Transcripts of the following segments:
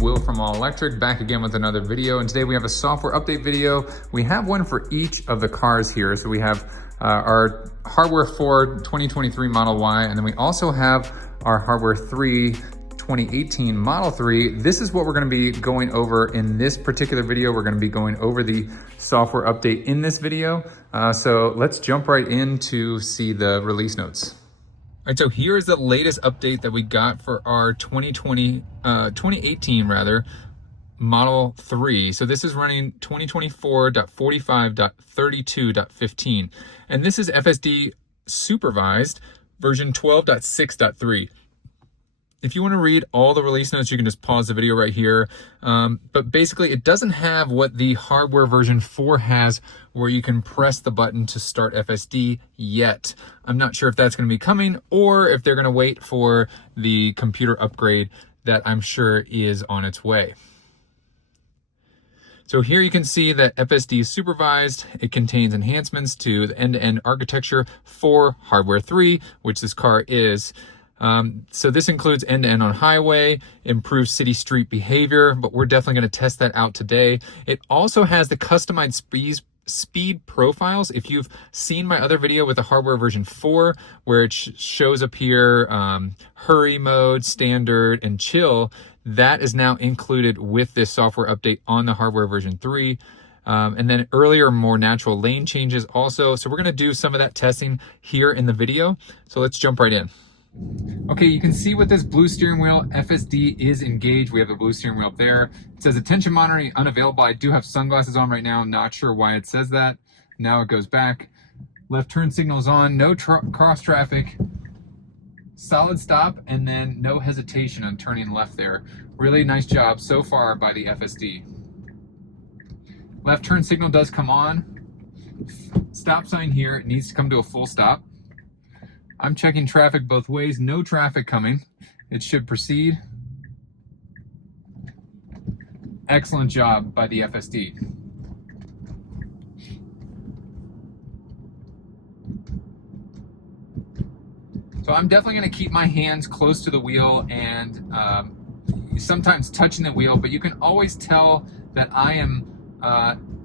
Will from All Electric, back again with another video. And today we have a software update video. We have one for each of the cars here. So we have our hardware for 2023 Model Y, and then we also have our hardware 3 2018 Model 3. This is what we're gonna be going over in this particular video. We're gonna be going over the software update in this video. So let's jump right in to see the release notes. All right, so here's the latest update that we got for our 2018 rather, Model 3. So this is running 2024.45.32.15. And this is FSD supervised version 12.6.3. If you want to read all the release notes, you can just pause the video right here. But basically, it doesn't have what the hardware version 4 has, where you can press the button to start FSD yet. I'm not sure if that's going to be coming or if they're going to wait for the computer upgrade that I'm sure is on its way. So here you can see that FSD is supervised. It contains enhancements to the end-to-end architecture for hardware 3, which this car is. So this includes end-to-end on highway, improved city street behavior, but we're definitely going to test that out today. It also has the customized speed profiles. If you've seen my other video with the hardware version 4, where it shows up here, hurry mode, standard, and chill, that is now included with this software update on the hardware version 3. And then earlier, more natural lane changes also. So we're going to do some of that testing here in the video. So let's jump right in. Okay, you can see with this blue steering wheel, FSD is engaged. We have the blue steering wheel up there. It says attention monitoring unavailable. I do have sunglasses on right now. Not sure why it says that. Now it goes back. Left turn signal is on. No cross traffic. Solid stop, and then no hesitation on turning left there. Really nice job so far by the FSD. Left turn signal does come on. Stop sign here. It needs to come to a full stop. I'm checking traffic both ways. No traffic coming. It should proceed. Excellent job by the FSD. So I'm definitely going to keep my hands close to the wheel and sometimes touching the wheel, but you can always tell that I am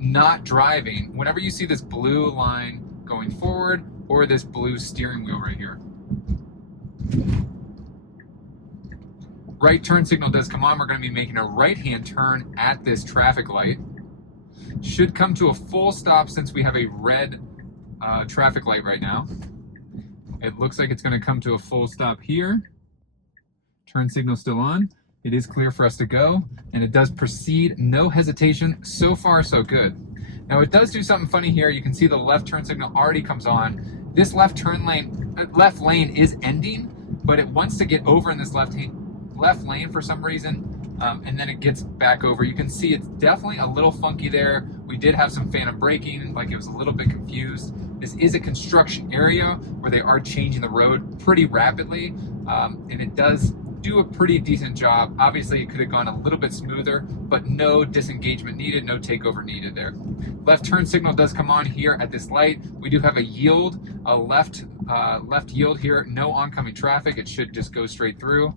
not driving whenever you see this blue line going forward or this blue steering wheel right here. Right turn signal does come on. We're going to be making a right-hand turn at this traffic light. Should come to a full stop since we have a red traffic light right now. It looks like it's going to come to a full stop here. Turn signal still on. It is clear for us to go, and it does proceed. No hesitation. So far, so good. Now it does do something funny here. You can see the left turn signal already comes on. This left lane is ending, but it wants to get over in this left lane for some reason, and then it gets back over. You can see it's definitely a little funky there. We did have some phantom braking, like it was a little bit confused. This is a construction area where they are changing the road pretty rapidly, and it does do a pretty decent job. Obviously, it could have gone a little bit smoother, but no disengagement needed, no takeover needed there. Left turn signal does come on here at this light. We do have a yield, a left yield here, no oncoming traffic. It should just go straight through.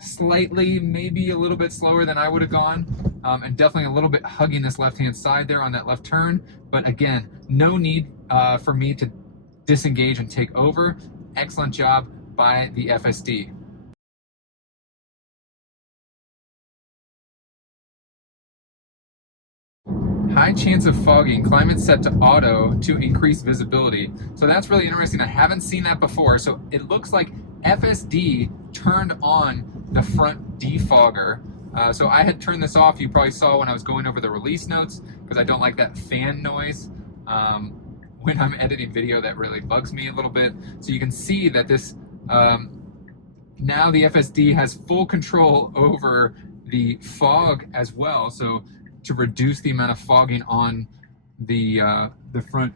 Slightly, maybe a little bit slower than I would have gone, and definitely a little bit hugging this left-hand side there on that left turn. But again, no need for me to disengage and take over. Excellent job by the FSD. High chance of fogging, climate set to auto to increase visibility. So that's really interesting. I haven't seen that before. So it looks like FSD turned on the front defogger. So I had turned this off. You probably saw when I was going over the release notes, because I don't like that fan noise. When I'm editing video, that really bugs me a little bit. So you can see that this, now the FSD has full control over the fog as well. So to reduce the amount of fogging on the front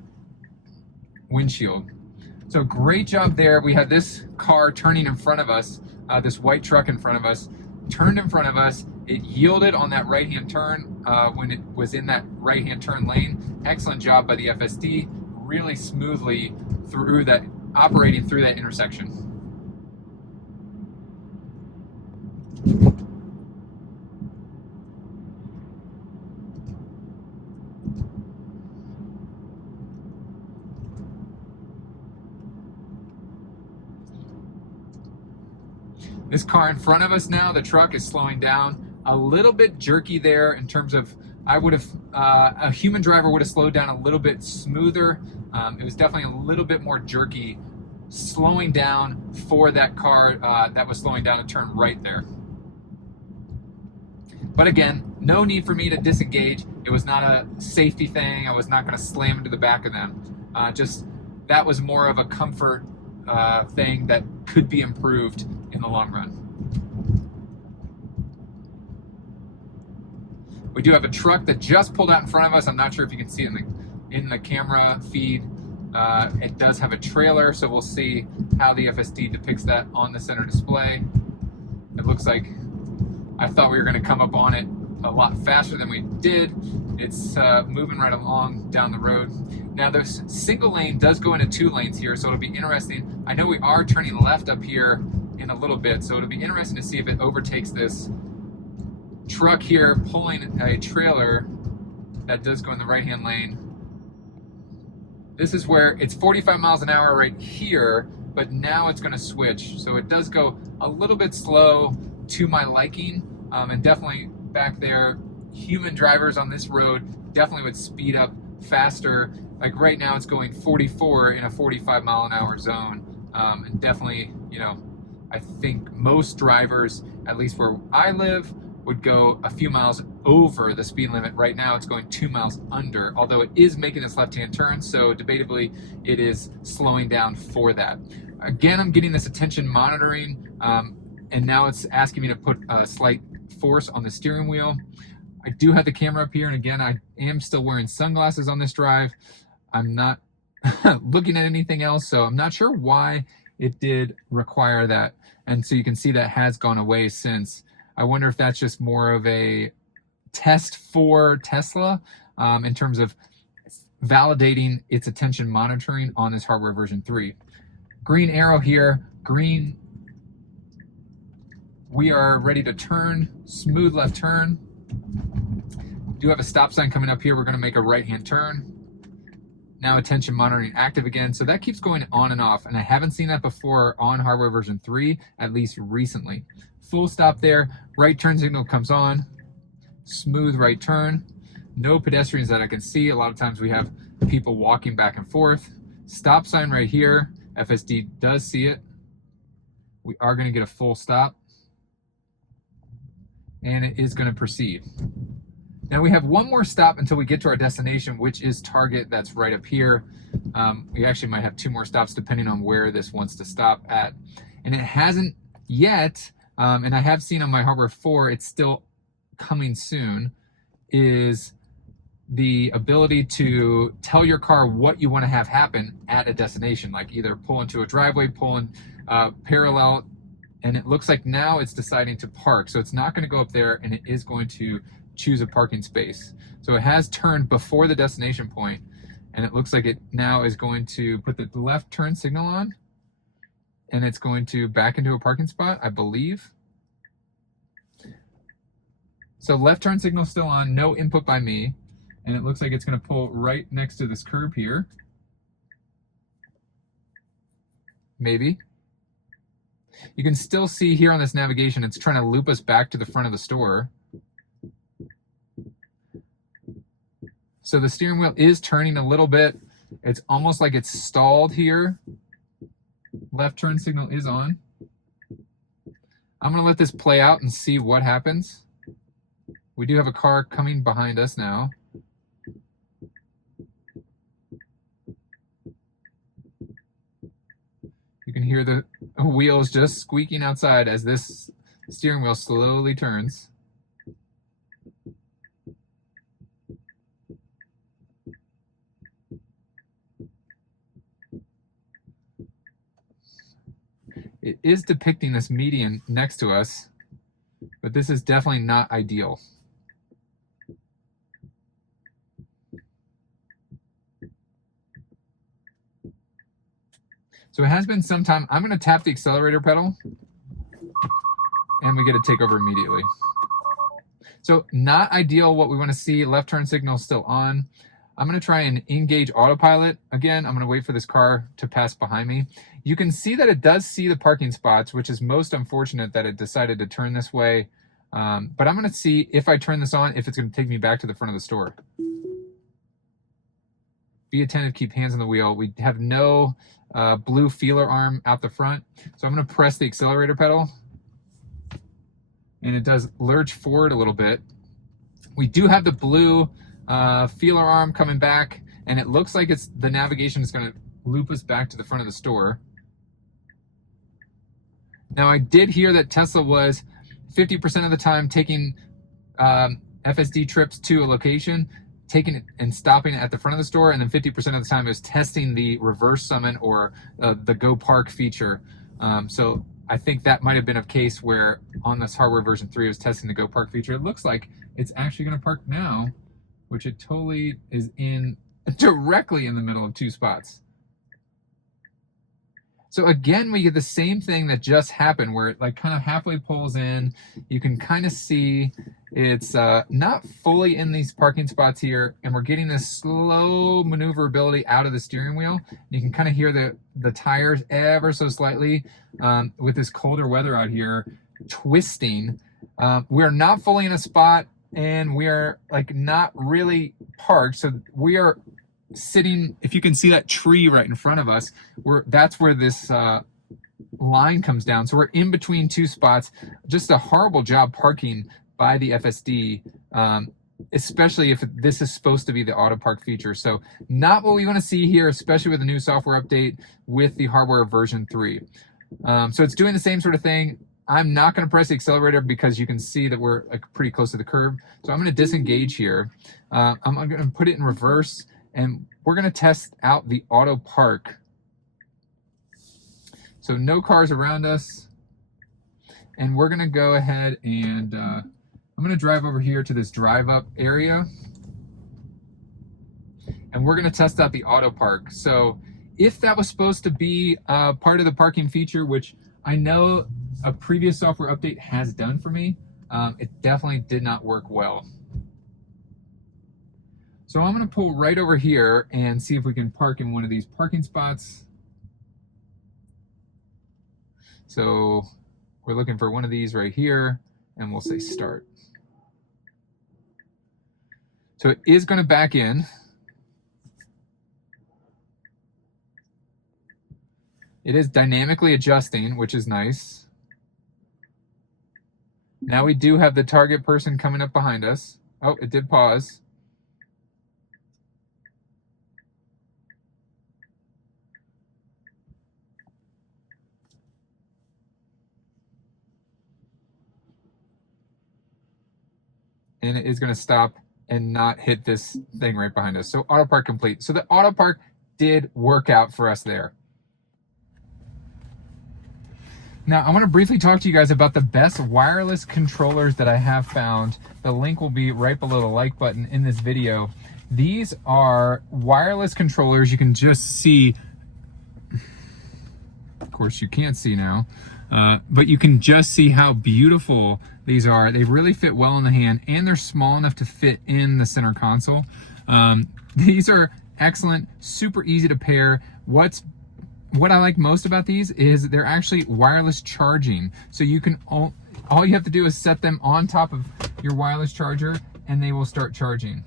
windshield. So great job there. We had this car turning in front of us, this white truck in front of us, turned in front of us. It yielded on that right-hand turn when it was in that right-hand turn lane. Excellent job by the FSD, really smoothly through that, operating through that intersection. This car in front of us now, the truck is slowing down. A little bit jerky there in terms of, I would have, a human driver would have slowed down a little bit smoother. It was definitely a little bit more jerky, slowing down for that car that was slowing down to turn right there. But again, no need for me to disengage. It was not a safety thing. I was not going to slam into the back of them. Just that was more of a comfort thing that could be improved in the long run. We do have a truck that just pulled out in front of us. I'm not sure if you can see it in the camera feed. It does have a trailer, so we'll see how the FSD depicts that on the center display. It looks like I thought we were going to come up on it a lot faster than we did. It's moving right along down the road. Now this single lane does go into 2 lanes here, so it'll be interesting. I know we are turning left up here in a little bit, so it'll be interesting to see if it overtakes this truck here pulling a trailer that does go in the right-hand lane. This is where it's 45 miles an hour right here, but now it's going to switch. So it does go a little bit slow to my liking, and definitely back there, human drivers on this road definitely would speed up faster. Like right now it's going 44 in a 45 mile an hour zone, and definitely, you know, I think most drivers, at least where I live, would go a few miles over the speed limit. Right now it's going 2 miles under, although it is making this left-hand turn, so debatably it is slowing down for that. Again, I'm getting this attention monitoring, and now it's asking me to put a slight force on the steering wheel. I do have the camera up here, and again, I am still wearing sunglasses on this drive. I'm not looking at anything else, so I'm not sure why it did require that. And so you can see that has gone away since. I wonder if that's just more of a test for Tesla in terms of validating its attention monitoring on this hardware version 3. Green arrow here, green. We are ready to turn, smooth left turn. Do have a stop sign coming up here. We're going to make a right-hand turn. Now attention monitoring active again. So that keeps going on and off, and I haven't seen that before on hardware version 3, at least recently. Full stop there, right turn signal comes on, smooth right turn. No pedestrians that I can see. A lot of times we have people walking back and forth. Stop sign right here. FSD does see it. We are going to get a full stop, and it is going to proceed. Now we have one more stop until we get to our destination, which is Target. That's right up here. We actually might have 2 more stops depending on where this wants to stop at. And it hasn't yet, and I have seen on my hardware 4, it's still coming soon, is the ability to tell your car what you want to have happen at a destination, like either pull into a driveway, pull in parallel, and it looks like now it's deciding to park. So it's not going to go up there, and it is going to choose a parking space. So it has turned before the destination point, and it looks like it now is going to put the left turn signal on, and it's going to back into a parking spot, I believe. So left turn signal still on, no input by me, and it looks like it's going to pull right next to this curb here. Maybe. You can still see here on this navigation, it's trying to loop us back to the front of the store. So the steering wheel is turning a little bit. It's almost like it's stalled here. Left turn signal is on. I'm going to let this play out and see what happens. We do have a car coming behind us now. You can hear the wheels just squeaking outside as this steering wheel slowly turns. It is depicting this median next to us, but this is definitely not ideal. So it has been some time. I'm going to tap the accelerator pedal, and we get a takeover immediately. So not ideal what we want to see. Left turn signal still on. I'm going to try and engage autopilot. Again, I'm going to wait for this car to pass behind me. You can see that it does see the parking spots, which is most unfortunate that it decided to turn this way. But I'm going to see if I turn this on, if it's going to take me back to the front of the store. Be attentive, keep hands on the wheel. We have no blue feeler arm out the front. So I'm going to press the accelerator pedal. And it does lurch forward a little bit. We do have the blue feeler arm coming back, and it looks like the navigation is going to loop us back to the front of the store. Now, I did hear that Tesla was 50% of the time taking FSD trips to a location, taking it and stopping it at the front of the store, and then 50% of the time it was testing the reverse summon or the Go Park feature. So I think that might have been a case where on this hardware version 3 it was testing the Go Park feature. It looks like it's actually going to park now, which it totally is directly in the middle of 2 spots. So again, we get the same thing that just happened where it like kind of halfway pulls in. You can kind of see it's not fully in these parking spots here, and we're getting this slow maneuverability out of the steering wheel. You can kind of hear the tires ever so slightly with this colder weather out here twisting. We are not fully in a spot, and we are like not really parked. So we are sitting, if you can see that tree right in front of us, that's where this line comes down. So we're in between 2 spots. Just a horrible job parking by the FSD, especially if this is supposed to be the auto park feature. So not what we want to see here, especially with the new software update with the hardware version 3. So it's doing the same sort of thing. I'm not going to press the accelerator because you can see that we're like pretty close to the curb. So I'm going to disengage here. I'm going to put it in reverse, and we're going to test out the auto park. So no cars around us. And we're going to go ahead and I'm going to drive over here to this drive up area. And we're going to test out the auto park. So if that was supposed to be part of the parking feature, which I know a previous software update has done for me, it definitely did not work well. So I'm going to pull right over here and see if we can park in one of these parking spots. So we're looking for one of these right here, and we'll say start. So it is going to back in. It is dynamically adjusting, which is nice. Now we do have the target person coming up behind us. Oh, it did pause. And it is going to stop and not hit this thing right behind us. So auto park complete. So the auto park did work out for us there. Now, I want to briefly talk to you guys about the best wireless controllers that I have found. The link will be right below the like button in this video. These are wireless controllers. You can just see, of course you can't see now, but you can just see how beautiful these are. They really fit well in the hand, and they're small enough to fit in the center console. These are excellent, super easy to pair. What I like most about these is they're actually wireless charging. So you can, all you have to do is set them on top of your wireless charger and they will start charging.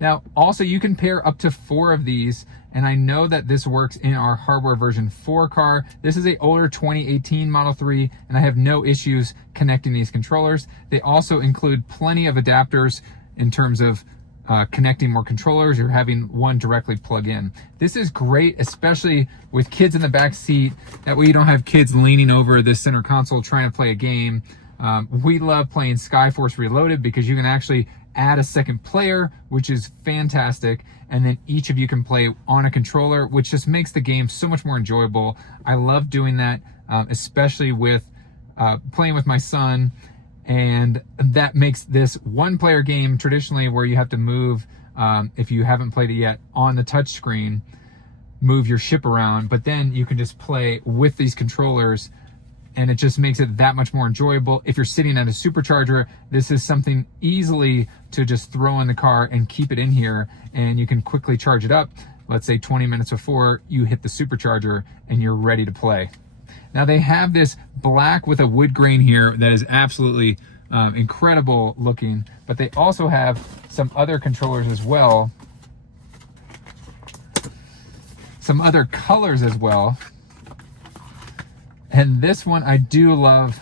Now, also you can pair up to 4 of these, and I know that this works in our hardware version 4 car. This is a older 2018 Model 3, and I have no issues connecting these controllers. They also include plenty of adapters in terms of connecting more controllers or having one directly plug in. This is great, especially with kids in the back seat. That way you don't have kids leaning over this center console trying to play a game. We love playing Skyforce Reloaded because you can actually add a second player, which is fantastic, and then each of you can play on a controller, which just makes the game so much more enjoyable. I love doing that, especially with playing with my son, and that makes this one-player game traditionally where you have to move, if you haven't played it yet, on the touch screen, move your ship around, but then you can just play with these controllers and it just makes it that much more enjoyable. If you're sitting at a supercharger, this is something easily to just throw in the car and keep it in here, and you can quickly charge it up. Let's say 20 minutes before you hit the supercharger and you're ready to play. Now they have this black with a wood grain here that is absolutely incredible looking, but they also have some other controllers as well, some other colors as well. And this one I do love.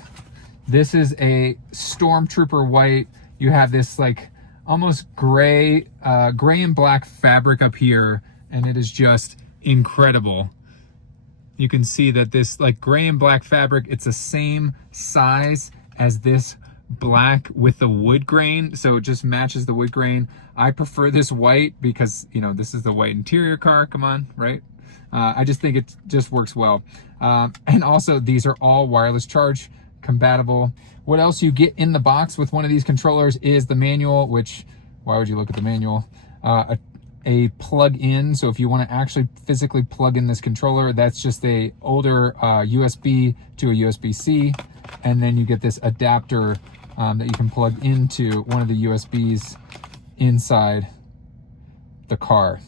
This is a Stormtrooper white. You have this like almost gray and black fabric up here, and it is just incredible. You can see that this like gray and black fabric, it's the same size as this black with the wood grain, so it just matches the wood grain. I prefer this white because, you know, this is the white interior car, come on, right? I just think it just works well. And also these are all wireless charge compatible. What else you get in the box with one of these controllers is the manual, which, why would you look at the manual? A plug-in, so if you want to actually physically plug in this controller, that's just a older USB to a USB-C, and then you get this adapter that you can plug into one of the USBs inside the car.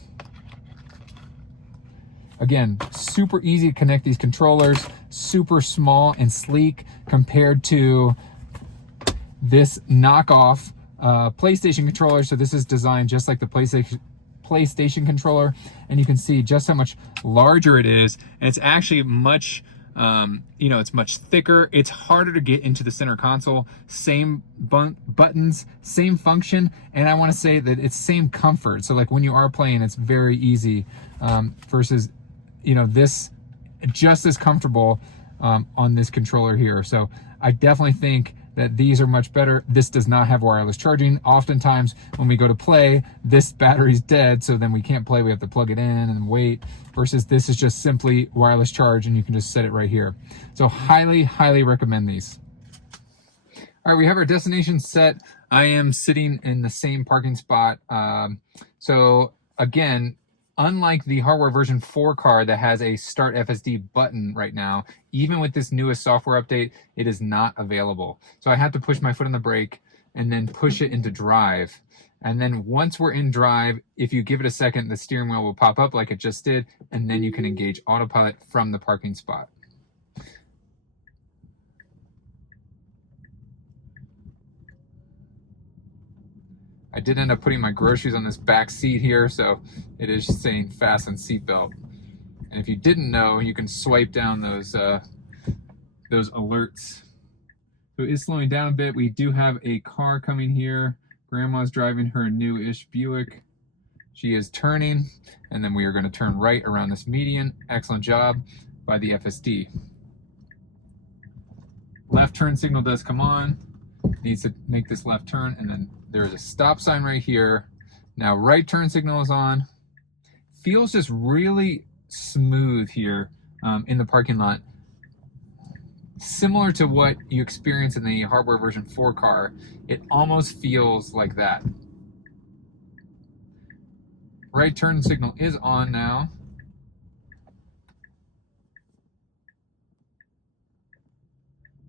Again, super easy to connect these controllers, super small and sleek compared to this knockoff PlayStation controller. So this is designed just like the PlayStation controller, and you can see just how much larger it is, and it's actually much it's much thicker. It's harder to get into the center console. Same buttons, same function, and I want to say that it's same comfort. So like when you are playing, it's very easy versus this just as comfortable on this controller here. So I definitely think that these are much better. This does not have wireless charging. Oftentimes when we go to play, this battery's dead, so then we can't play. We have to plug it in and wait, versus this is just simply wireless charge and you can just set it right here. So highly, highly recommend these. All right, we have our destination set. I am sitting in the same parking spot. So again, unlike the hardware version 4 car that has a start FSD button right now, even with this newest software update, it is not available. So I have to push my foot on the brake and then push it into drive. And then once we're in drive, if you give it a second, the steering wheel will pop up like it just did, and then you can engage autopilot from the parking spot. I did end up putting my groceries on this back seat here, so it is saying fasten seatbelt. And if you didn't know, you can swipe down those alerts. So it is slowing down a bit. We do have a car coming here. Grandma's driving her new-ish Buick. She is turning, and then we are going to turn right around this median. Excellent job by the FSD. Left turn signal does come on. Needs to make this left turn, and then there's a stop sign right here. Now right turn signal is on. Feels just really smooth here in the parking lot. Similar to what you experience in the hardware version 4 car, it almost feels like that. Right turn signal is on now.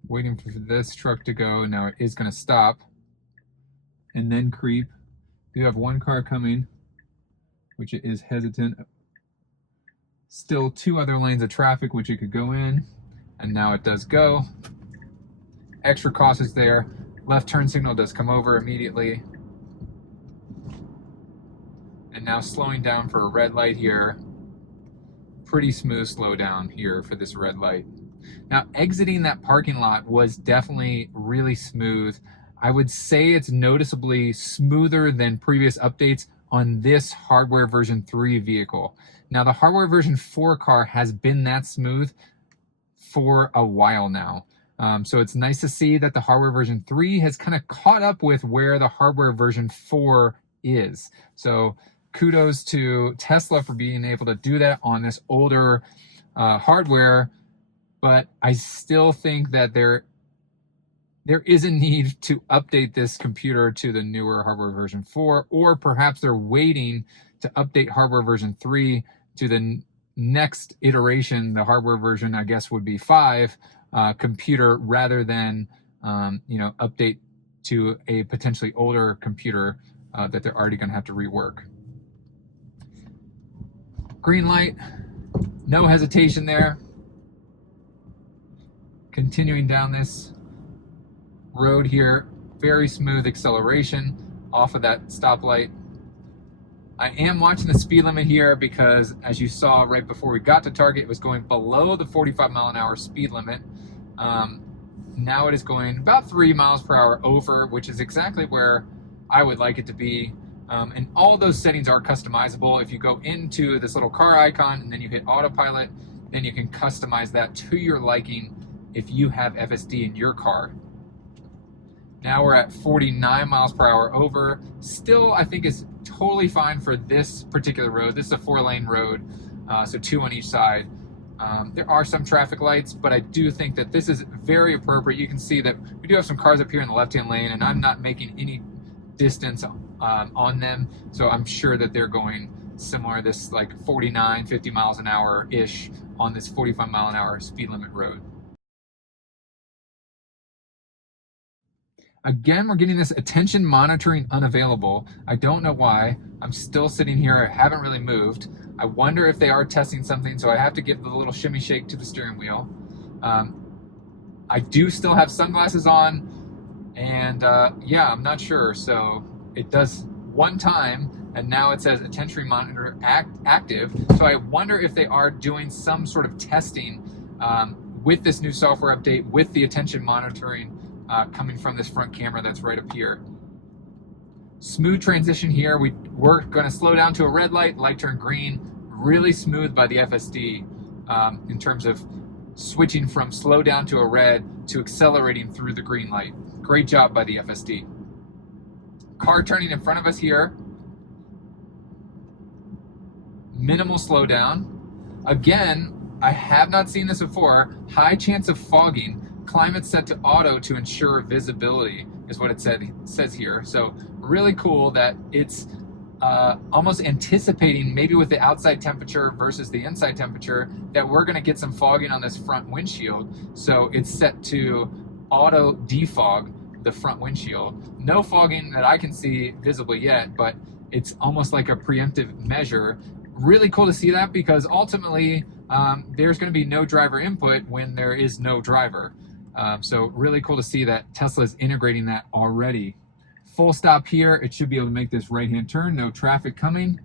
Waiting for this truck to go. Now it is going to stop and then creep. You have one car coming, which it is hesitant. Still 2 other lanes of traffic which it could go in, and now it does go. Extra cautious there. Left turn signal does come over immediately. And now slowing down for a red light here. Pretty smooth slow down here for this red light. Now exiting that parking lot was definitely really smooth. I would say it's noticeably smoother than previous updates on this hardware version 3 vehicle. Now the hardware version 4 car has been that smooth for a while now. So it's nice to see that the hardware version 3 has kind of caught up with where the hardware version 4 is. So kudos to Tesla for being able to do that on this older hardware, but I still think that there is a need to update this computer to the newer hardware version 4, or perhaps they're waiting to update hardware version 3 to the next iteration. The hardware version, I guess, would be 5 computer rather than update to a potentially older computer that they're already going to have to rework. Green light, no hesitation there. Continuing down this road here, very smooth acceleration off of that stoplight. I am watching the speed limit here because, as you saw right before we got to target, it was going below the 45 mile an hour speed limit. Now it is going about 3 miles per hour over, which is exactly where I would like it to be. And all those settings are customizable. If you go into this little car icon and then you hit autopilot, then you can customize that to your liking if you have FSD in your car. Now we're at 49 miles per hour over. Still, I think is totally fine for this particular road. This is a 4-lane road, so 2 on each side. There are some traffic lights, but I do think that this is very appropriate. You can see that we do have some cars up here in the left-hand lane, and I'm not making any distance on them, so I'm sure that they're going similar, this like 49, 50 miles an hour-ish on this 45 mile an hour speed limit road. Again, we're getting this attention monitoring unavailable. I don't know why. I'm still sitting here. I haven't really moved. I wonder if they are testing something, so I have to give the little shimmy shake to the steering wheel. I do still have sunglasses on, and yeah, I'm not sure. So it does one time, and now it says attention monitor active. So I wonder if they are doing some sort of testing with this new software update, with the attention monitoring coming from this front camera that's right up here. Smooth transition here. We're going to slow down to a red light, light turn green. Really smooth by the FSD in terms of switching from slow down to a red to accelerating through the green light. Great job by the FSD. Car turning in front of us here. Minimal slowdown. Again, I have not seen this before. High chance of fogging. Climate set to auto to ensure visibility is what it says here. So really cool that it's almost anticipating, maybe with the outside temperature versus the inside temperature, that we're going to get some fogging on this front windshield. So it's set to auto defog the front windshield. No fogging that I can see visibly yet, but it's almost like a preemptive measure. Really cool to see that, because ultimately there's going to be no driver input when there is no driver. So really cool to see that Tesla is integrating that already. Full stop here. It should be able to make this right-hand turn. No traffic coming.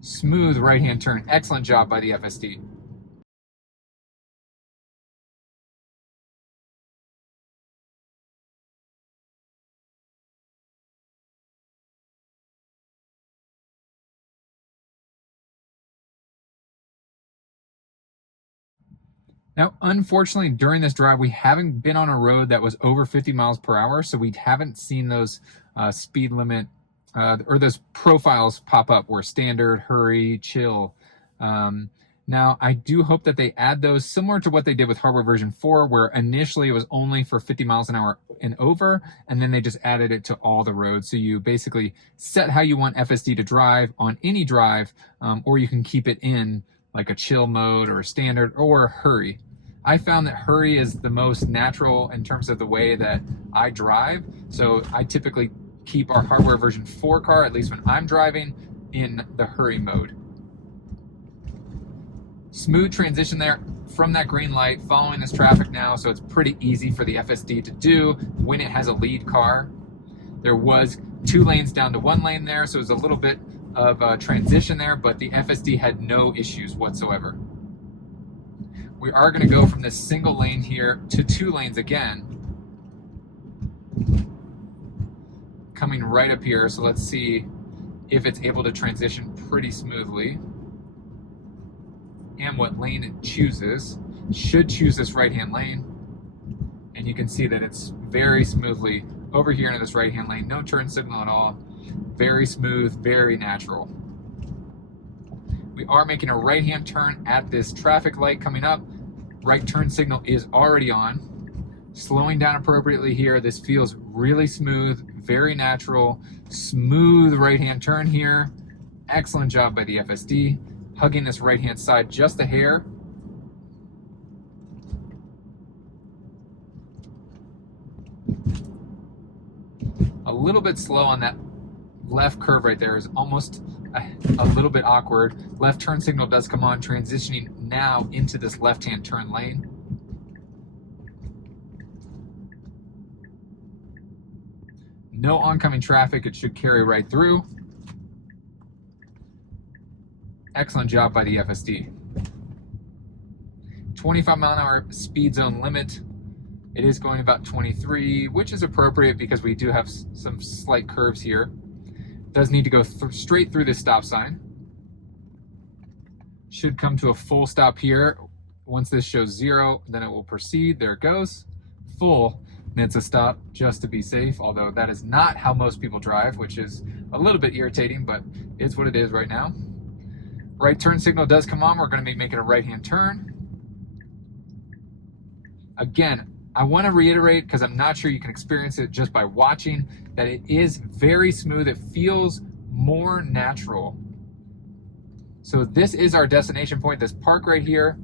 Smooth right-hand turn. Excellent job by the FSD. Now, unfortunately, during this drive, we haven't been on a road that was over 50 miles per hour, so we haven't seen those speed limit or those profiles pop up where standard, hurry, chill. Now, I do hope that they add those similar to what they did with hardware version 4, where initially it was only for 50 miles an hour and over, and then they just added it to all the roads. So you basically set how you want FSD to drive on any drive, or you can keep it in like a chill mode or standard or hurry. I found that hurry is the most natural in terms of the way that I drive. So I typically keep our hardware version 4 car, at least when I'm driving, in the hurry mode. Smooth transition there from that green light, following this traffic now, so it's pretty easy for the FSD to do when it has a lead car. There was 2 lanes down to 1 lane there, so it was a little bit of a transition there, but the FSD had no issues whatsoever. We are going to go from this single lane here to 2 lanes again, coming right up here. So let's see if it's able to transition pretty smoothly and what lane it chooses. It should choose this right-hand lane, and you can see that it's very smoothly over here into this right-hand lane. No turn signal at all. Very smooth, very natural. We are making a right-hand turn at this traffic light coming up. Right turn signal is already on. Slowing down appropriately here. This feels really smooth, very natural. Smooth right-hand turn here. Excellent job by the FSD. Hugging this right-hand side just a hair. little bit slow on that left curve right there. Is almost a little bit awkward. Left turn signal does come on, transitioning now into this left-hand turn lane. No oncoming traffic, it should carry right through. Excellent job by the FSD. 25-mile-an-hour speed zone limit. It is going about 23, which is appropriate because we do have some slight curves here. Does need to go straight through this stop sign. Should come to a full stop here. Once this shows 0, then it will proceed. There it goes. Full, and it's a stop just to be safe, although that is not how most people drive, which is a little bit irritating, but it's what it is right now. Right turn signal does come on. We're going to be making a right-hand turn. Again, I want to reiterate, because I'm not sure you can experience it just by watching, that it is very smooth. It feels more natural. So this is our destination point, this park right here.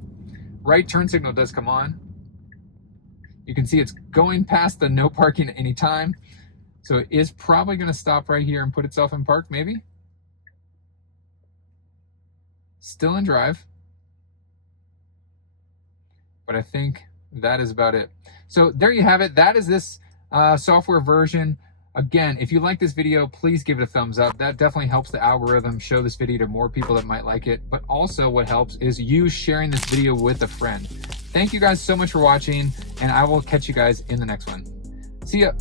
Right turn signal does come on. You can see it's going past the no parking at any time. So it is probably going to stop right here and put itself in park, maybe. Still in drive. But I think that is about it. So there you have it. That is this software version. Again, if you like this video, please give it a thumbs up. That definitely helps the algorithm show this video to more people that might like it. But also what helps is you sharing this video with a friend. Thank you guys so much for watching, and I will catch you guys in the next one. See ya.